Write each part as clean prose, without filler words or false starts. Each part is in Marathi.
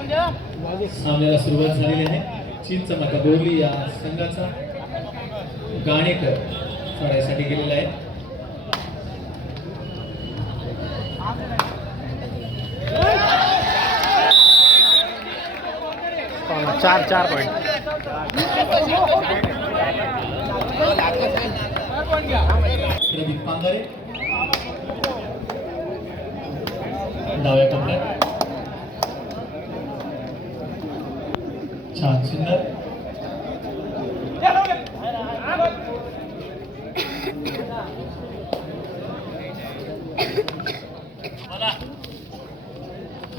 सामन्याला सुरुवात झालेली आहे. चीनचा माता बोरली या संघाचा गाणेकर चढाईसाठी गेलेला आहे. चार पॉइंट. प्रदीप पांगारे डाव्या कोपऱ्यात. छान सुंदर.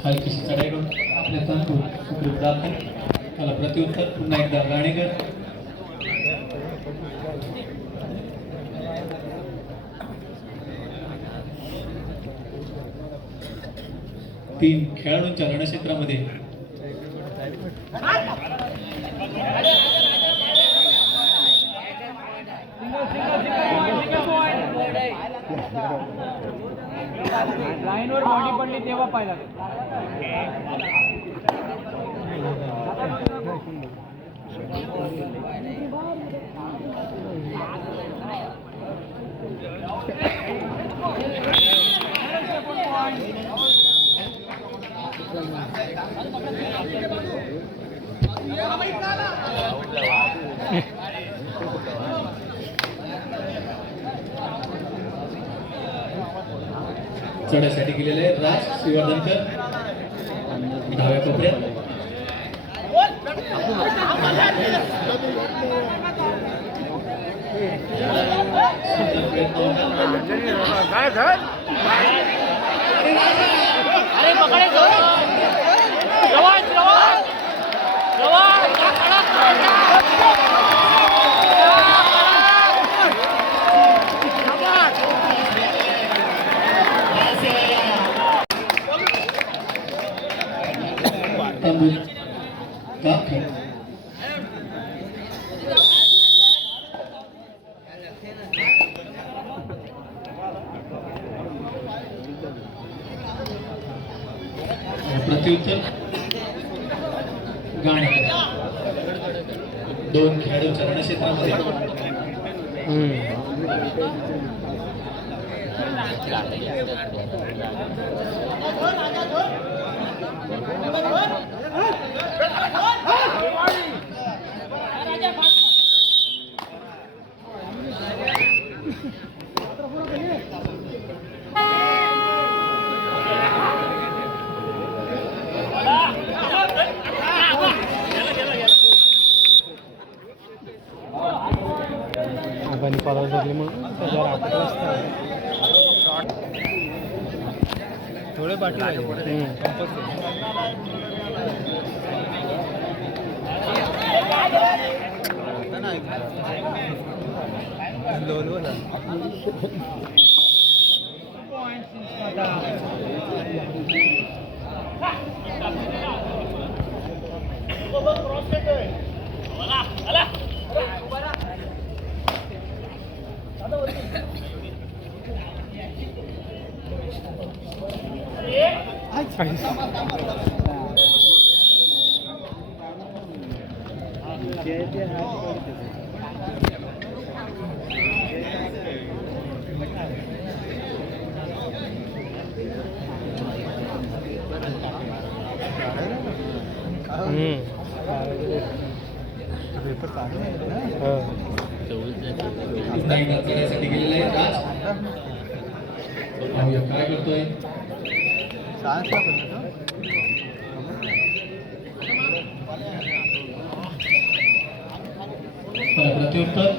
हलकीशी चढाई करून आपल्या तंतू सुखरूप दाखल. त्याला प्रत्युत्तर पुन्हा एकदा गाणेकर. तीन खेळाडूंच्या रणक्षेत्रामध्ये लाईनवर बॉडी पडली तेव्हा पाहिला. चढाईसाठी गेलेले आहे राज शिवर्धनकर डाव्या कोपऱ्यात. प्रत्युत्तर गाणेकर. दोन खेळाडूंच्या रणक्षेत्रामध्ये थोडे बाकी करण्यासाठी गेलेला आहे राज. काय करतोय प्रत्युत्तर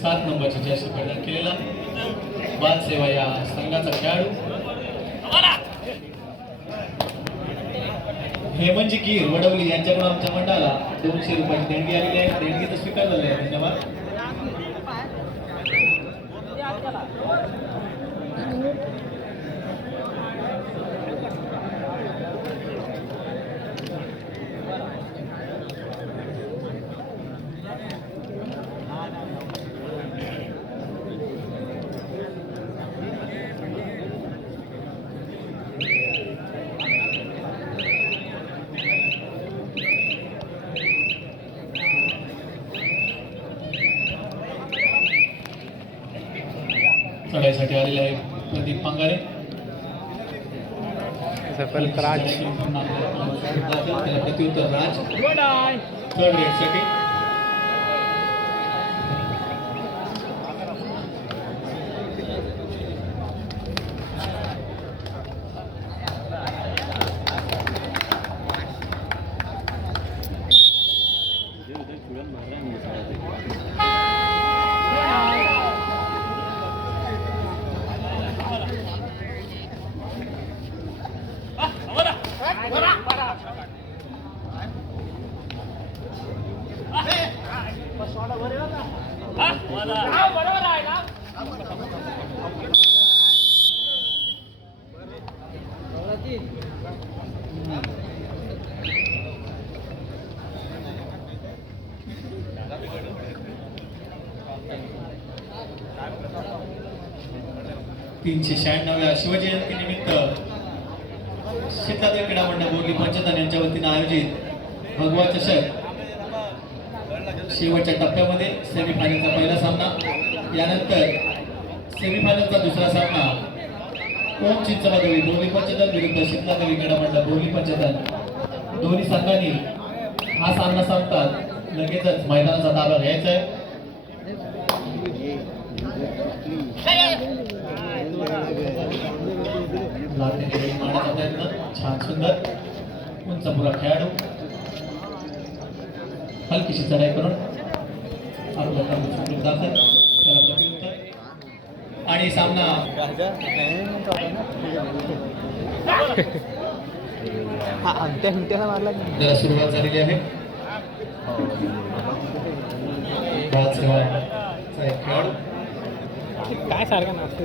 7 नंबरची जर्सी परिधान केलेला बाद सेवा या संघाचा खेळाडू हेमंतजी कीर वडवली यांच्याकडून आमच्या मंडळाला 200 रुपयाची देणगी आलेली आहे. देणगीचं स्वीकार झालं आहे. धन्यवाद. चढाईसाठी आलेले आहे प्रदीप पांगारे. राज त्याला प्रत्युत्तर राज थर्ड रेडसाठी. तीनशे 96व्या शिवजयंती निमित्त शेतातील क्रीडा मंडळ बोर्ली पंचतन यांच्या वतीनं आयोजित भगवा चषक शेवटच्या टप्प्यामध्ये सेमीफायनलचा पहिला सामना, यानंतर सेमीफायनलचा दुसरा सामना ओम चिंचमादेवी बोर्ली पंचतन विरुद्ध शेतातील क्रीडा मंडळ बोर्ली पंचतन. दोन्ही संघांनी हा सामना संपतात लगेचच मैदानाचा ताबा घ्यायचा आहे. मारण्याचा प्रयत्न छान सुंदर उंच पुरा खेळाडू हलकीशी चढाई करून आपल्या कर्मचारी दाखल त्याला प्रत्युत्तर आणि सामना त्याला सुरुवात झालेली आहे. बाद सेवाचा एक खेळाडू काय सारखं नसतं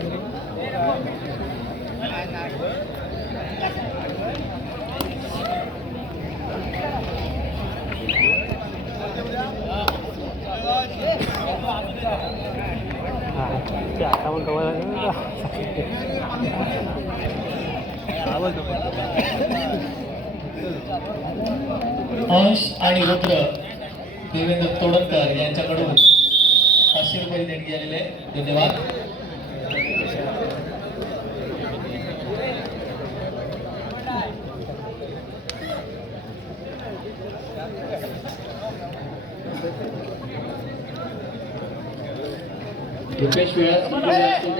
अंश आणि रुद्र देवेंद्र तोडणकर यांच्याकडून 500 रुपये देणगी आलेले आहे. धन्यवाद. रुपेश व्यास संपर्क साधा.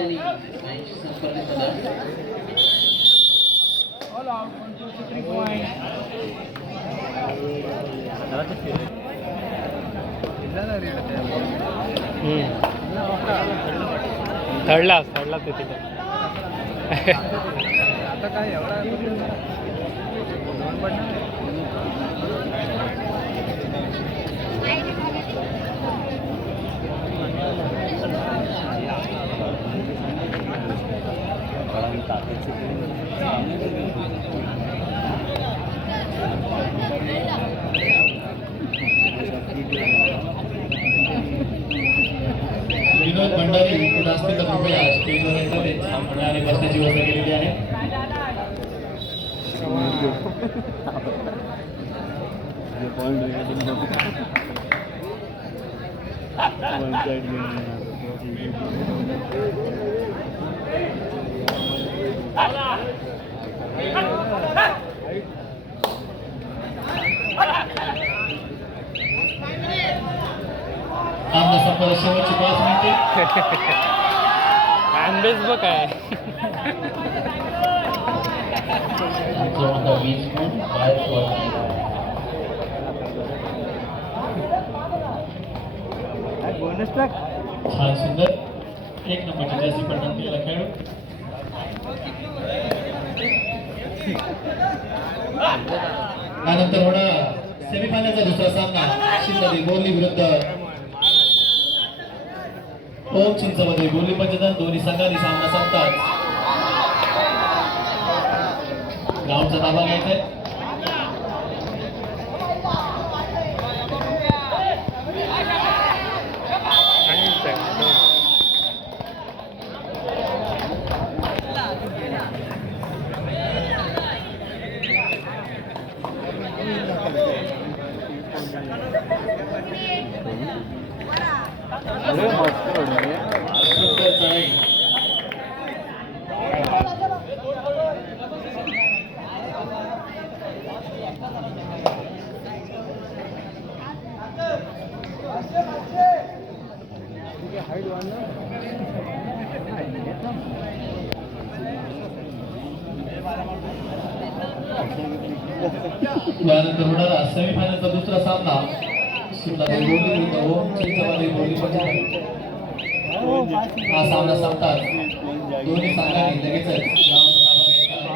थर्डला ते तिथे आता काय एवढा विनोद भंडारी राष्ट्रीय कृपया स्टेजवर येतात आणि बसण्याची व्यवस्था केलेली आहे. आमचा संपर्क शेवटची 5 मिनिटे. फॅनबेस बघ काय क्रमांक 20 बाहेर बोनस टाक. छान सुंदर 1 नंबरची जर्सी परिधान केलेला खेळाडू. त्यानंतर होणार सेमीफायनलचा दुसरा सामना शिंदे बोर्ली विरुद्ध ओम चिंचमध्ये बोर्ली पंचतन. दोन्ही संघांनी सामना संपतात ग्राउंडचा ताबा घ्यायचा आहे. सुंदर चढाई यानंतर होणारा सेमीफायनलचा दुसरा सामना शिमलादेवी बोर्ली विरुद्ध ओम चिंचवाडे बोर्ली पंचायत. हा सामना संपताच दोन्ही संघांनी लगेचच ग्राउंडचा ताबा घ्यायचा आहे.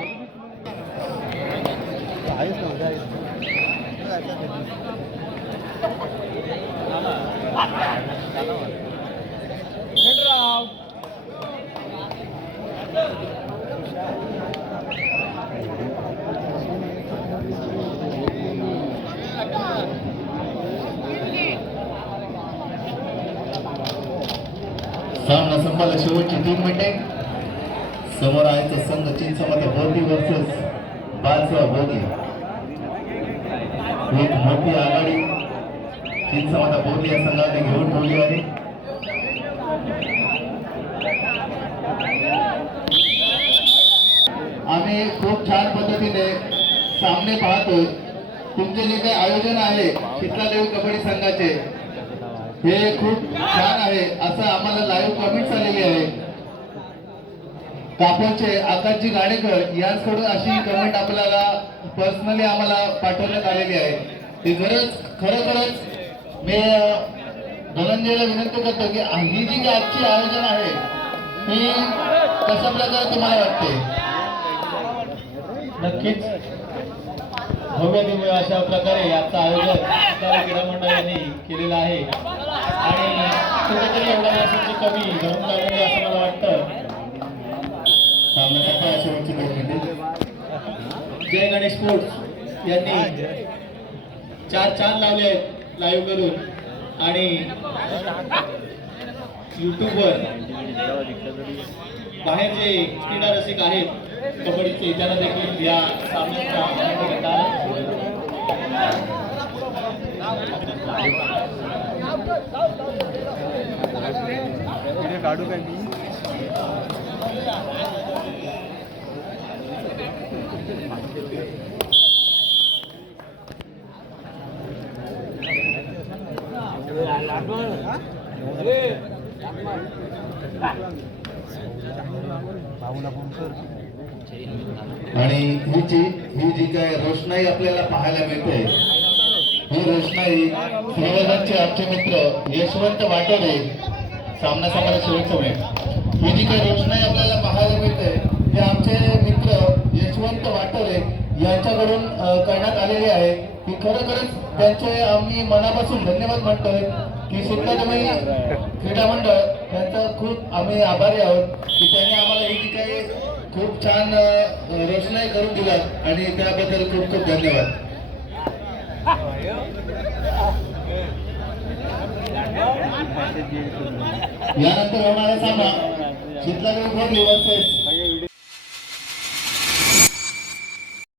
सामना संपायला शेवटची 3 मिनिटे. समोर आहे तो संघ चिंचमध्ये बोगी वर्सेस बादशाह बोगी. एक मोठी आघाडी चिंचमध्ये बोगी या संघाने घेऊन ठेवली आहे. आम्ही खूप छान पद्धतीने सामने पाहतोय. तुमचे जे काही आयोजन आहे शितलादेवी कबड्डी संघाचे हे खूप छान आहे असं आम्हाला लाईव्ह कमेंट्स आलेली आहे. कापोचे आकाशजी गाडेकर यांच्याकडून अशी कमेंट आपल्याला पर्सनली आम्हाला पाठवण्यात आलेली आहे. ती खरोखरच मी धनंजयला विनंती करतो की ही जी काही आजची आयोजन आहे ही कशा प्रकारे तुम्हाला वाटते. नक्कीच भव्य दिव्य अशा प्रकारे आजचं आयोजन क्रीडा मंडळ यांनी केलेलं आहे आणि कुठेतरी एवढ्या वर्षांची कमी घडून लावलेली असं मला वाटतं. सामना संपायला शेवटची 2 मिनिटे. जय गणेश स्पोर्ट्स यांनी 4 चांद लावले आहेत लाईव्ह करून आणि यूट्यूबवर बाहेर जे क्रीडा रसिक आहेत कबड्डीचे त्यांना देखील या सामन्याचा आनंद घेता आला. काढू काय मी आणि ही जी काय रोषणाई आपल्याला पाहायला मिळते ही रोषणाई श्रीवर्धनचे आमचे मित्र यशवंत वाटोरे सामना संपायला शेवटचा वेळ. ही जी काही रोषणाई आपल्याला पाहायला मिळते हे आमचे मित्र यशवंत वाटोरे यांच्याकडून करण्यात आलेली आहे. की खरोखरच त्यांचे आम्ही मनापासून धन्यवाद म्हणतोय की शितलादेवी क्रीडा मंडळ यांचा खूप आम्ही आभारी आहोत की त्यांनी आम्हाला ही जी काही खूप छान रोषणाई करून दिलात आणि त्याबद्दल खूप खूप धन्यवाद. यानंतर होणारा सामना शितलादेवी बोर्ली वर्सेस